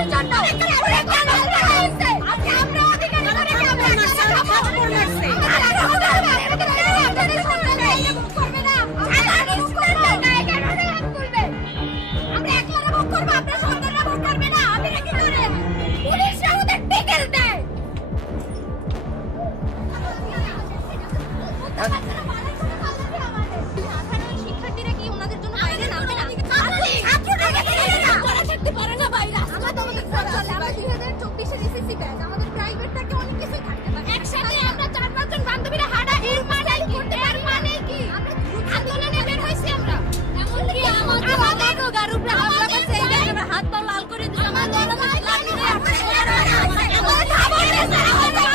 কিসের আমাদের প্রাইভেট থাকে অনেক কিছু থাকতে পারে। একসাথে আমরা চার পাঁচজন বান্ধবীরা হাঁটা এর মানে কি? এর মানে কি? আন্দোলনে বের হইছি আমরা। এমন কি আমাদের আমাদের গারুপরা হামলা করছে এই যে আমরা হাত পা লাল করে দিলাম আমাদের লাঠি দিয়ে আমরা খাবার দিয়েছে আমাদের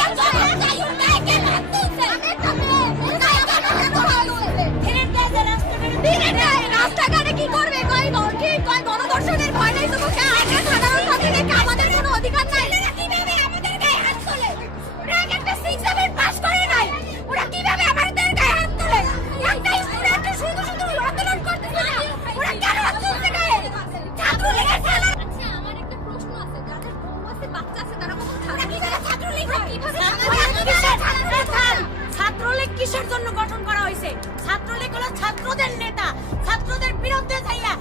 রাস্তাঘাটে কি করবে? কই কি কই গণধর্ষণের ভয় নাই তো আমাদের কোনো অধিকার নাই? ছাত্রলীগ কিসের জন্য গঠন করা হয়েছে? ছাত্রলীগ হলো ছাত্রদের নেতা। ছাত্রদের বিরুদ্ধে যাইয়া